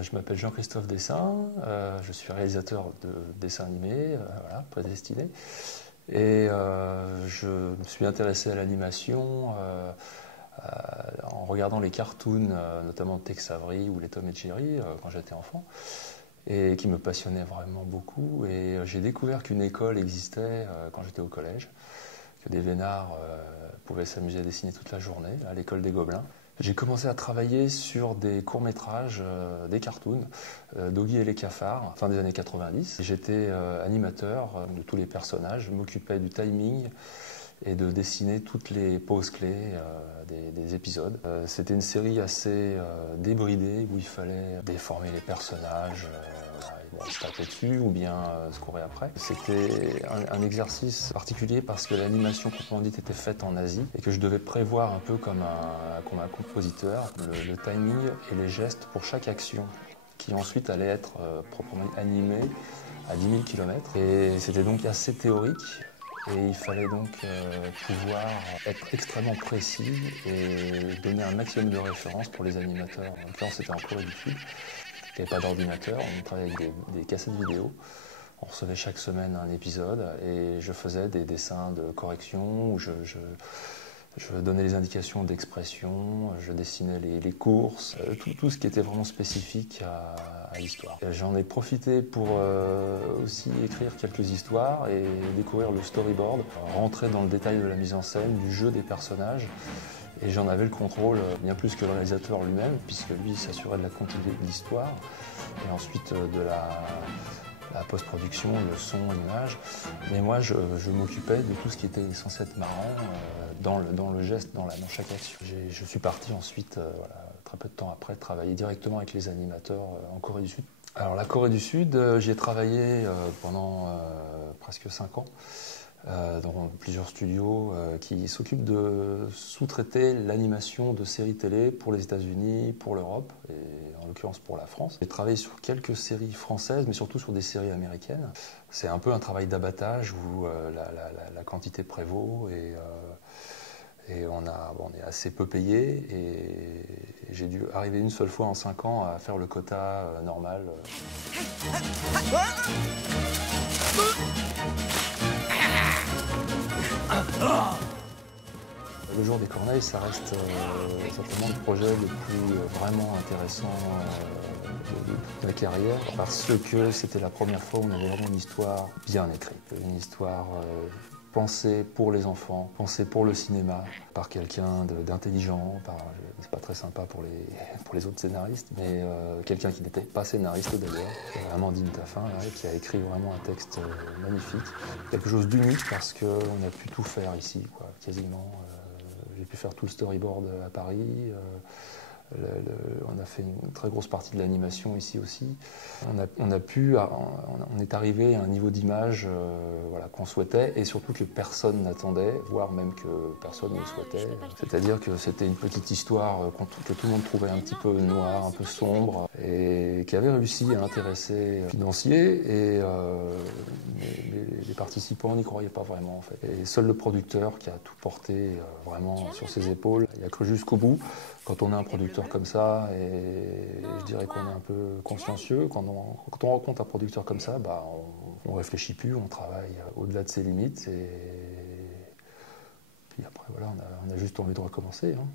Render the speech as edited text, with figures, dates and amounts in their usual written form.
Je m'appelle Jean-Christophe Dessin, je suis réalisateur de dessins animés, voilà, prédestiné. Et je me suis intéressé à l'animation en regardant les cartoons, notamment Tex Avery ou les Tom et Jerry, quand j'étais enfant, et qui me passionnaient vraiment beaucoup. Et j'ai découvert qu'une école existait quand j'étais au collège, que des vénards pouvaient s'amuser à dessiner toute la journée, à l'école des Gobelins. J'ai commencé à travailler sur des courts-métrages, des cartoons, Doggy et les cafards, fin des années 90. J'étais animateur de tous les personnages, je m'occupais du timing et de dessiner toutes les poses clés des épisodes. C'était une série assez débridée où il fallait déformer les personnages, se taper dessus ou bien se courir après. C'était un exercice particulier parce que l'animation proprement dite était faite en Asie et que je devais prévoir un peu comme un compositeur le timing et les gestes pour chaque action qui ensuite allait être proprement animée à 10 000 km. Et c'était donc assez théorique. Et il fallait donc pouvoir être extrêmement précis et donner un maximum de références pour les animateurs. En l'occurrence, c'était en Corée du Sud. Il n'y avait pas d'ordinateur, on travaillait avec des cassettes vidéo. On recevait chaque semaine un épisode et je faisais des dessins de correction où je donnais les indications d'expression, je dessinais les courses, tout ce qui était vraiment spécifique à l'histoire. J'en ai profité pour aussi écrire quelques histoires et découvrir le storyboard, rentrer dans le détail de la mise en scène, du jeu des personnages. Et j'en avais le contrôle bien plus que le réalisateur lui-même, puisque lui s'assurait de la continuité de l'histoire et ensuite de la post-production, le son, l'image. Mais moi, je m'occupais de tout ce qui était censé être marrant dans le geste, dans chaque action. Je suis parti ensuite, très peu de temps après, travailler directement avec les animateurs en Corée du Sud. Alors la Corée du Sud, j'y ai travaillé pendant presque 5 ans. Dans plusieurs studios qui s'occupent de sous-traiter l'animation de séries télé pour les États-Unis, pour l'Europe et en l'occurrence pour la France. J'ai travaillé sur quelques séries françaises, mais surtout sur des séries américaines. C'est un peu un travail d'abattage où la quantité prévaut et on est assez peu payé et j'ai dû arriver une seule fois en 5 ans à faire le quota normal. Le jour des corneilles, ça reste certainement le projet le plus vraiment intéressant de toute ma carrière parce que c'était la première fois où on avait vraiment une histoire bien écrite, une histoire pensée pour les enfants, pensée pour le cinéma, par quelqu'un d'intelligent, c'est pas très sympa pour les autres scénaristes, mais quelqu'un qui n'était pas scénariste d'ailleurs, Amandine Taffin, là, qui a écrit vraiment un texte magnifique, quelque chose d'unique parce qu'on a pu tout faire ici, quoi, quasiment. J'ai pu faire tout le storyboard à Paris. On a fait une très grosse partie de l'animation ici aussi. On est arrivé à un niveau d'image qu'on souhaitait et surtout que personne n'attendait, voire même que personne ne souhaitait. C'est-à-dire que c'était une petite histoire que tout le monde trouvait un petit peu noire, un peu sombre et qui avait réussi à intéresser les financiers et les participants n'y croyaient pas vraiment en fait. Et seul le producteur qui a tout porté vraiment sur ses épaules, il a cru jusqu'au bout. Quand on a un producteur comme ça, et je dirais qu'on est un peu consciencieux, quand on rencontre un producteur comme ça, on réfléchit plus, on travaille au-delà de ses limites et puis après voilà, on a juste envie de recommencer. Hein.